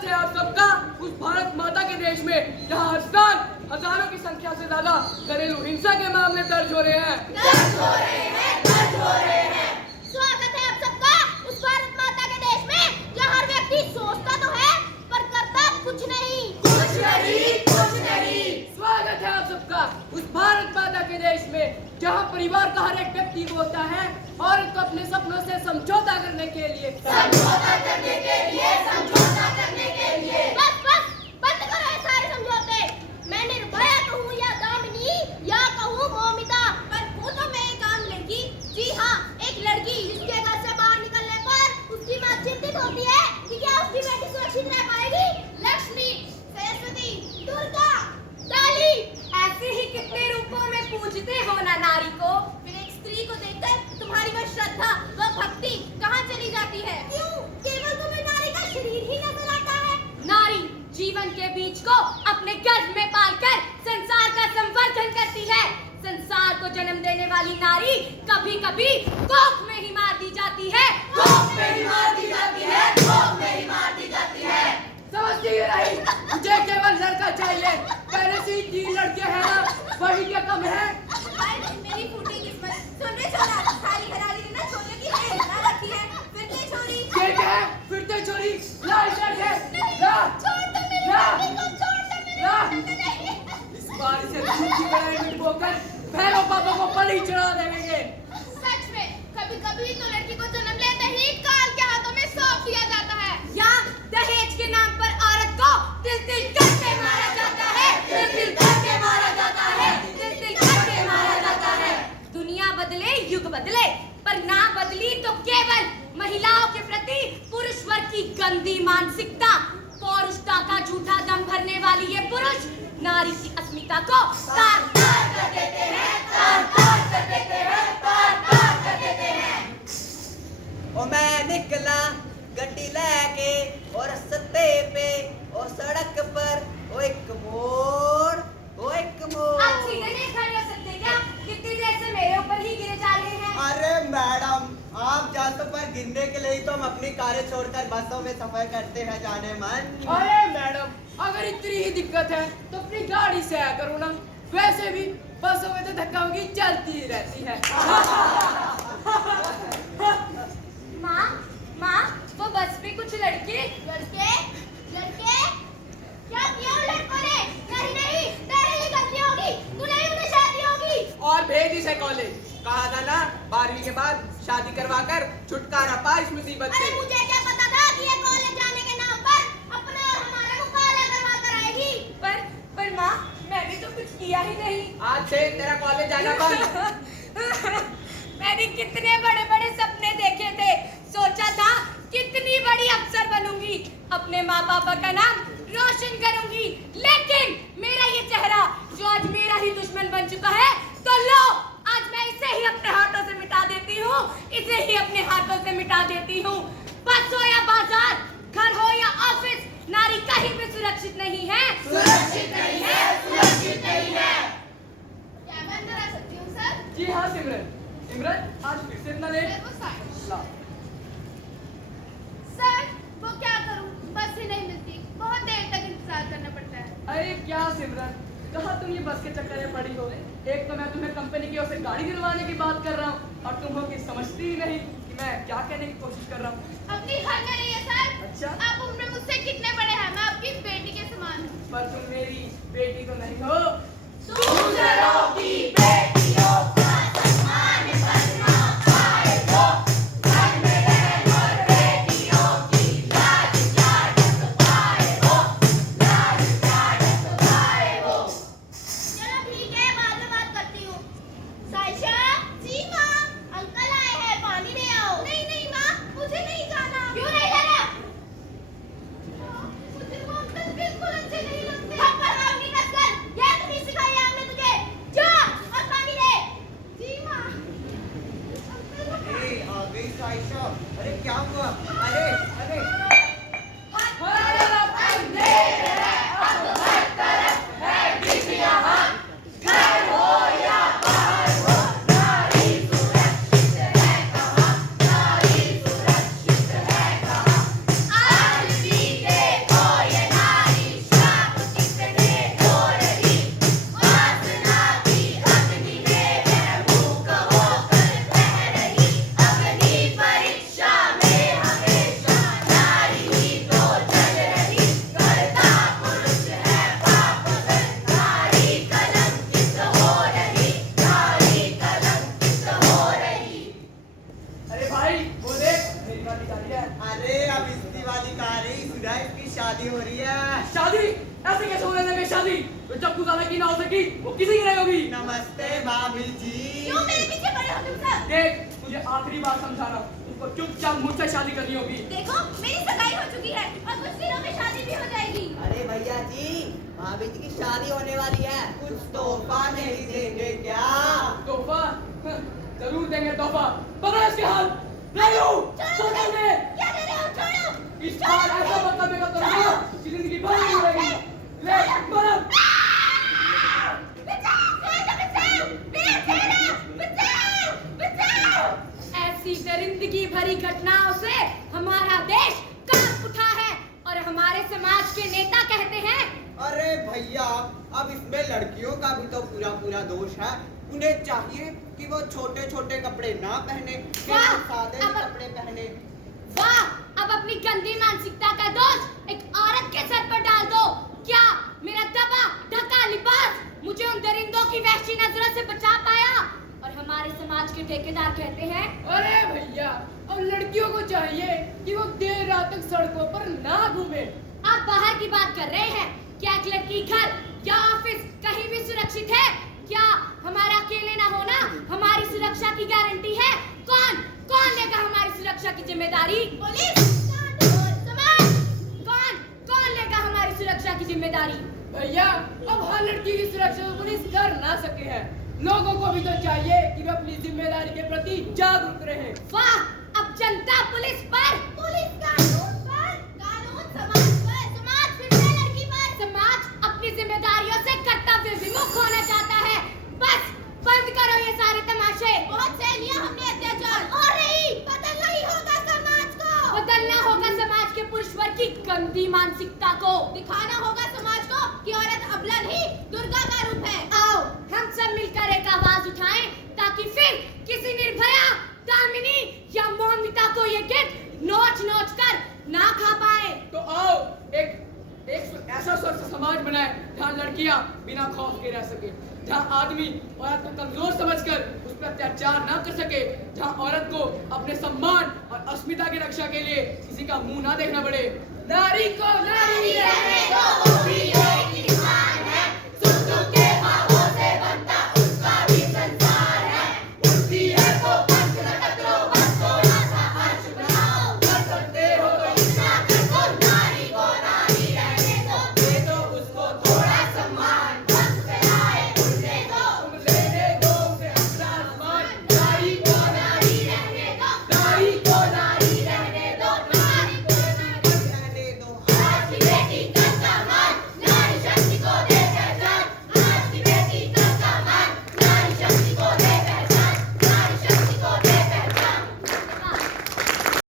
स्वागत है आप सबका उस भारत माता के देश में जहां हर साल हजारों की संख्या से ज्यादा घरेलू हिंसा के मामले दर्ज हो रहे हैं। स्वागत है आप सबका उस भारत माता के देश में जहां हर व्यक्ति सोचता तो है पर करता कुछ नहीं। स्वागत है आप सबका उस भारत माता के देश में जहां परिवार का हर एक व्यक्ति को होता है औरत को अपने सपनों से समझौता करने के लिए बस बंद करो ये सारे समझौते। मैं निर्भया कहूँ या दामिनी या कहूँ मौमिता, पर हूँ तो मैं एक आम लड़की। जी हाँ, एक लड़की जिसके घर से बाहर निकलने पर उसकी माँ चिंतित होती है कि क्या उसकी बेटी सुरक्षित रह पाएगी। लक्ष्मी, सरस्वती, दुर्गा, काली, ऐसे ही कितने रूपों में पूजते हो ना नारी को। फिर एक स्त्री को देखकर तुम्हारी वह श्रद्धा वह भक्ति कहाँ चली जाती है? क्यों केवल तुम्हें नारी का शरीर ही नजर आता है? नारी जीवन के बीज को अपने गर्भ में पालकर संसार का संवर्धन करती है। संसार को जन्म देने वाली नारी कभी कभी कोख में ही मार दी जाती है। समझती ही नहीं, मुझे केवल लड़का चाहिए। पहले से ही 3 लड़के हैं ना, वही क्या कम है? मेरी फूटी किस्मत। सुन रे छोरा, सारी घराली ने ना छोरे की रेल बना रखी है। फिरते छोरी। ये क्या है? फिरते छोरी। ला इधर है। ला। छोड़ दो मेरी बेटी को, छोड़ दो मेरी ला। बेटी को। इस बार इसे दूध की कढ़ाई में डुबोकर भैरव बाबा को बलि चढ़ा देंगे। सच में कभी-कभी तो लड़की को जन्म लेते ही काल के हाथों में सौंप दिया जाता है। या दहेज के नाम पर औरत को तिल-तिल करके मारा जाता है। तिल-तिल करके मारा जाता है। तिल-तिल करके मारा जाता है। दुनिया बदले, युग बदले, पर ना बदली तो केवल महिलाओं के प्रति पुरुष वर्ग की गंदी मानसिकता। पौरुषता का झूठा दम भरने वाली ये पुरुष नारी की अस्मिता को तार-तार कर देते हैं, तार-तार कर देते हैं, तार-तार कर देते हैं। ओ मैं निकला गड्डी लेके और सत्ते पे और सड़क पर ओ एक मोड़ आप सीधे नहीं खड़े हो सकते क्या? कितनी देर से मेरे ऊपर ही गिरे जा रहे हैं। अरे मैडम, आप जातों पर गिरने के लिए तो हम अपनी कारें छोड़कर बसों में सफर करते हैं जाने मन। अरे मैडम, अगर इतनी ही दिक्कत है तो अपनी गाड़ी से आया करो ना। वैसे भी बसों में तो धक्का मुक्की चलती ही रहती है। माँ, वो बस में कुछ लड़के क्या किया उन लड़कों ने? नहीं, तेरी ही गलती होगी। तू नहीं उन्हें शादी होगी। और भेज इसे कॉलेज। कहा था ना 12वीं के बाद शादी करवाकर छुटकारा पा इस मुसीबत से। अरे मुझे क्या पता था कि ये कॉलेज जाने के नाम पर अपना और हमारा मुकाबला करवा कर आएगी। पर माँ, मैंने तो कुछ किया ही नहीं। आज से तेरा कॉलेज जाना बंद। मैंने कितने बड़े-बड़े सपने देखे थे। सोचा था कितनी बड़ी अफसर बनूंगी, अपने माँ बाप का नाम रोशन करूंगी। लेकिन मेरा ये चेहरा जो आज मेरा ही दुश्मन बन चुका है, तो लो आज मैं इसे ही अपने हाथों से मिटा देती हूँ। इसे ही अपने हाथों से मिटा देती हूँ। बस हो या बाजार, घर हो या ऑफिस, नारी कहीं भी सुरक्षित नहीं है। क्या मैं अंदर आ सकती हूँ सर? जी हाँ सिमरन, आज फिर से इतना लेट। ला। सर, वो क्या करूं? बस ही नहीं मिलती। बहुत देर तक इंतजार करना पड़ता है। अरे क्या सिमरन, कहाँ तुम ये बस के चक्कर में पड़ी हो? एक तो मैं तुम्हें कंपनी की ओर से गाड़ी दिलवाने की बात कर रहा हूँ और तुम हो कि समझती ही नहीं कि मैं क्या कहने की कोशिश कर रहा हूँ। अपनी हद में नहीं है सर। अच्छा? आप उम्र में मुझसे कितने बड़े हैं? मैं आपकी बेटी के समान हूँ। पर तुम मेरी बेटी तो नहीं हो। दूसरों की बेटियों का सम्मान करना पाए तो घर में बहन और बेटियों की लाज लाडत पाए वो, लाज लाडत पाए वो। चलो ठीक है, बाद में बात करती हूँ। साइशा, जी माँ, अंकल आए हैं, पानी ले आओ। नहीं माँ, मुझे नहीं जाना। क्यों नहीं जाना? सुना इसकी शादी हो रही है। शादी ऐसे कैसे होने लगे शादी? तो जब तू ज्यादा की ना हो सकी वो किसी की नहीं होगी। नमस्ते भाभी जी। क्यों मेरे पीछे पड़े हो तुम सब? देख तुझे आखिरी बार समझा रहा हूँ, तुमको चुपचाप मुझसे शादी करनी होगी। देखो मेरी सगाई हो चुकी है और कुछ दिनों में शादी भी हो जाएगी। अरे भैया जी, भाभी जी की शादी होने वाली है, कुछ तोहफा नहीं देंगे क्या? तोहफा? जरूर देंगे तोहफा। पकड़ इसके हाथ। नहीं हूँ। पकड़ ले। क्या दे रहे हो? छोड़ो। इस बार ऐसा मतलब में कर दूंगा कि जिंदगी भर नहीं मिलेगी। ले मरम। ऐसी दरिंदगी भरी घटनाओं से हमारा देश कांप उठा है और हमारे समाज के नेता कहते हैं। अरे भैया, अब इसमें लड़कियों का भी तो पूरा पूरा दोष है। उन्हें चाहिए कि वो छोटे छोटे कपड़े ना पहने, वाह! सादे अब- कपड़े पहने। वाह, अब अपनी गंदी मानसिकता का दोष एक औरत के सर पर डाल दो। क्या मेरा दबा ढका लिबास मुझे उन दरिंदों की वहशी नजरों से बचा पाया? और हमारे समाज के ठेकेदार कहते हैं, अरे भैया, अब लड़कियों को चाहिए कि वो देर रात तक सड़कों पर ना घूमे। आप बाहर की बात कर रहे हैं। क्या एक लड़की घर या ऑफिस कहीं भी सुरक्षित है? क्या हमारा अकेले ना होना हमारी सुरक्षा की गारंटी है? कौन लेगा हमारी सुरक्षा की जिम्मेदारी? पुलिस, समाज, कौन लेगा हमारी सुरक्षा की जिम्मेदारी? भैया, अब हर लड़की की सुरक्षा तो पुलिस कर ना सके है। लोगों को भी तो चाहिए कि वे अपनी जिम्मेदारी के प्रति जागरूक रहे। वाह, अब जनता पुलिस पर, पुलिस कानून पर, कानून समाज पर, समाज फिर से लड़की पर। समाज अपनी जिम्मेदारियों से कर्तव्य विमुख होना चाहता है। बस बंद करो ये सारे तमाशे। बहुत सह लिया हमने अत्याचार, और नहीं बदलना ही होगा समाज को। बदलना होगा समाज के पुरुष वर्ग की गंदी मानसिकता को। दिखाना होगा समाज को कि औरत अबला नहीं दुर्गा का रूप है। आओ हम सब मिलकर एक आवाज उठाएं ताकि फिर किसी निर्भया, दामिनी या मौमिता को ये गिद्ध नोच कर ना खा पाए। तो आओ एक ऐसा स्वस्थ समाज बनाए जहाँ लड़कियाँ बिना खौफ के रह सके, जहाँ आदमी औरत को कमजोर समझकर उस पर अत्याचार ना कर सके, जहाँ औरत को अपने सम्मान और अस्मिता की रक्षा के लिए किसी का मुंह ना देखना पड़े। नारी को